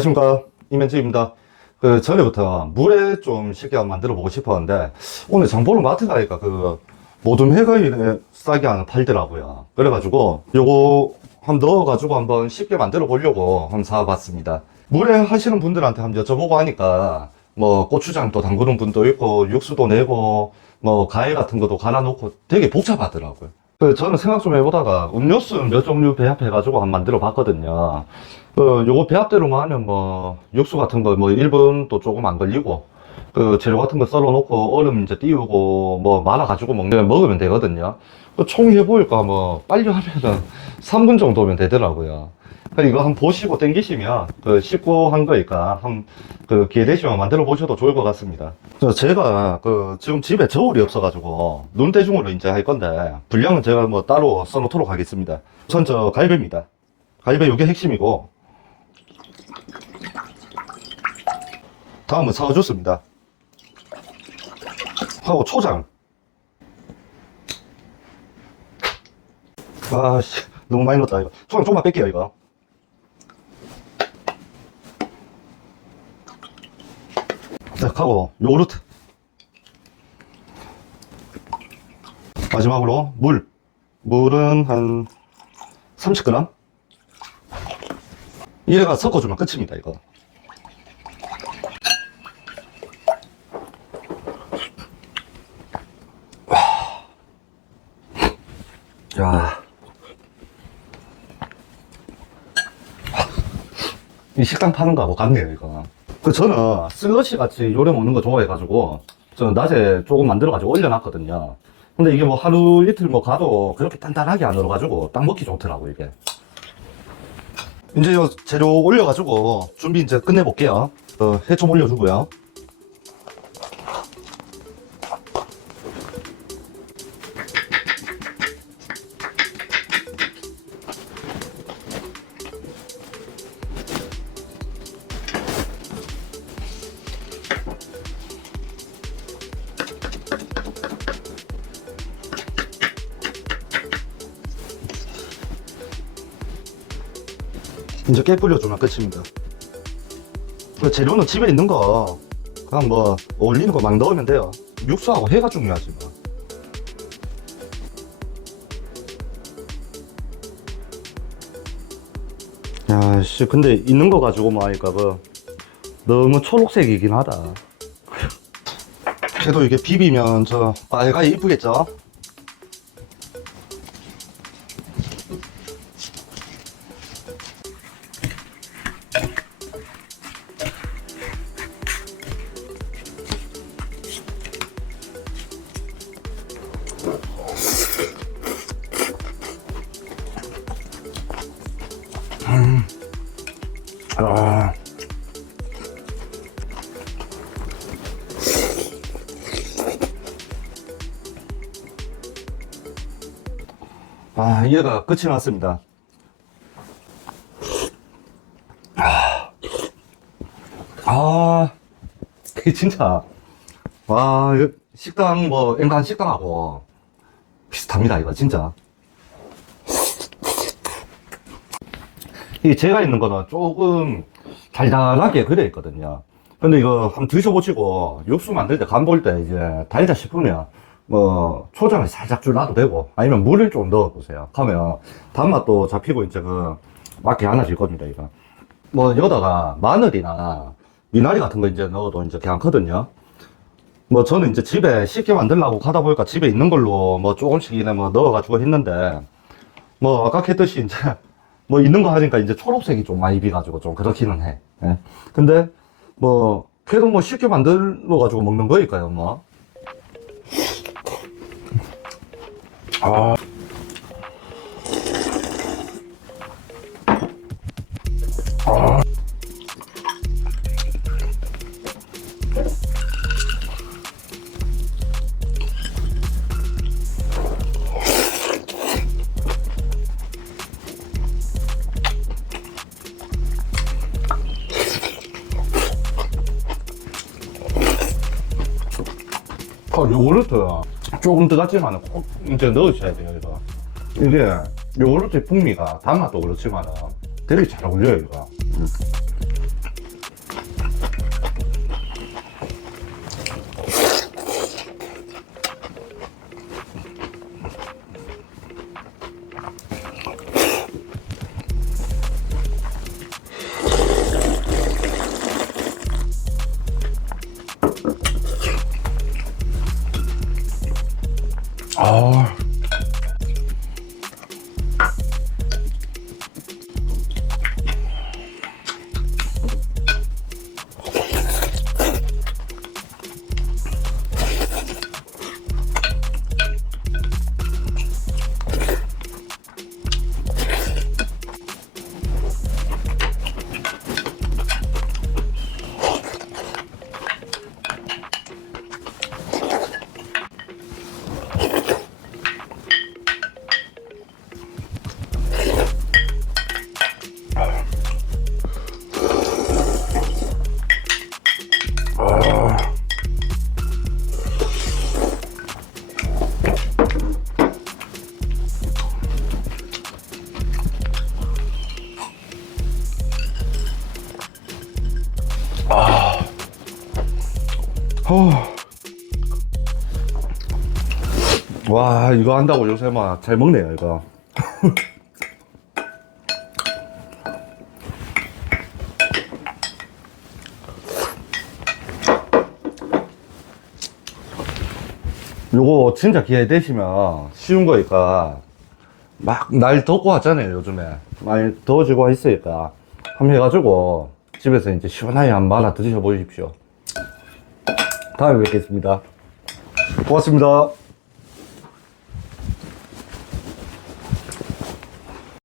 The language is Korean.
안녕하십니까. 이면지입니다. 그 전에부터 물에 좀 쉽게 만들어 보고 싶었는데 오늘 장보러 마트 가니까 그 모둠 해가일에 싸게 하나 팔더라고요. 그래가지고 요거 한번 넣어가지고 한번 쉽게 만들어 보려고 한번 사봤습니다. 물에 하시는 분들한테 한번 여쭤보고 하니까 뭐 고추장도 담그는 분도 있고 육수도 내고 뭐 가위 같은 것도 갈아 놓고 되게 복잡하더라고요 그 저는 생각 좀 해보다가 음료수 몇 종류 배합해가지고 한번 만들어 봤거든요. 그 요거 배합대로만 하면 뭐 육수 같은 거 뭐 1분도 조금 안 걸리고 그 재료 같은 거 썰어 놓고 얼음 이제 띄우고 뭐 말아 가지고 먹는 먹으면 되거든요. 그 총 해보니까 뭐 빨리 하면은 3분 정도면 되더라고요. 그 이거 한번 보시고 땡기시면 그 쉽고 한 거니까 한그 기회 되시면 만들어 보셔도 좋을 것 같습니다. 저 제가 그 지금 집에 저울이 없어가지고 눈대중으로 이제 할 건데 분량은 제가 뭐 따로 써놓도록 하겠습니다. 전저 갈배입니다. 갈배 이게 핵심이고 다음은 사과주스입니다. 하고 초장. 아씨 너무 많이 넣었다 이거. 초장 조금만 뺄게요 이거. 딱 하고 요구르트. 마지막으로 물. 물은 한 30g 이래가 섞어주면 끝입니다 이거. 야. 이 식당 파는 거하고 같네요, 이거. 그 저는 슬러시 같이 요래 먹는 거 좋아해가지고, 저는 낮에 조금 만들어가지고 올려놨거든요. 근데 이게 뭐 하루 이틀 뭐 가도 그렇게 단단하게 안 얼어가지고 딱 먹기 좋더라고, 이게. 이제 요 재료 올려가지고 준비 이제 끝내볼게요. 어, 해좀 올려주고요. 이제 깨 뿌려주면 끝입니다. 그 재료는 집에 있는 거 그냥 뭐 어울리는 거 막 넣으면 돼요. 육수하고 해가 중요하지 뭐. 야씨 근데 있는 거 가지고 뭐 하니까 그 너무 초록색이긴 하다. 그래도 이게 비비면 저 빨갛게 이쁘겠죠? 아, 이해가 끝이 났습니다. 아, 아, 진짜, 와, 식당, 뭐, 엔간 식당하고 비슷합니다, 이거 진짜. 이 제가 있는 거는 조금 달달하게 그래 있거든요. 근데 이거 한번 드셔보시고 육수 만들 때 간 볼 때 이제 달다 싶으면 뭐 초장을 살짝 줄 놔도 되고 아니면 물을 좀 넣어 보세요. 그러면 단맛도 잡히고 이제 그 맛이 하나질 겁니다. 이거 뭐 여기다가 마늘이나 미나리 같은 거 이제 넣어도 이제 괜찮거든요. 뭐 저는 이제 집에 쉽게 만들려고 하다 보니까 집에 있는 걸로 뭐 조금씩 이네 뭐 넣어가지고 했는데 뭐 아까 했듯이 이제 뭐 있는 거 하니까 이제 초록색이 좀 많이 비가지고 좀 그렇기는 해. 예. 근데 뭐 그래도 뭐 쉽게 만들어 가지고 먹는 거니까요, 뭐. 아. 아. 어, 요구르트 조금 뜨겁지만 꼭 이제 넣으셔야 돼요, 이거. 이게 요구르트 풍미가 단맛도 그렇지만 되게 잘 어울려요, 이거. 와 이거 한다고 요새 막 잘 먹네요 이거. 요거 진짜 기회 되시면 쉬운 거니까 막 날 덥고 하잖아요 요즘에. 많이 더워지고 있으니까. 한번 해가지고 집에서 이제 시원하게 한번 말아 드셔 보십시오 다음에 뵙겠습니다. 고맙습니다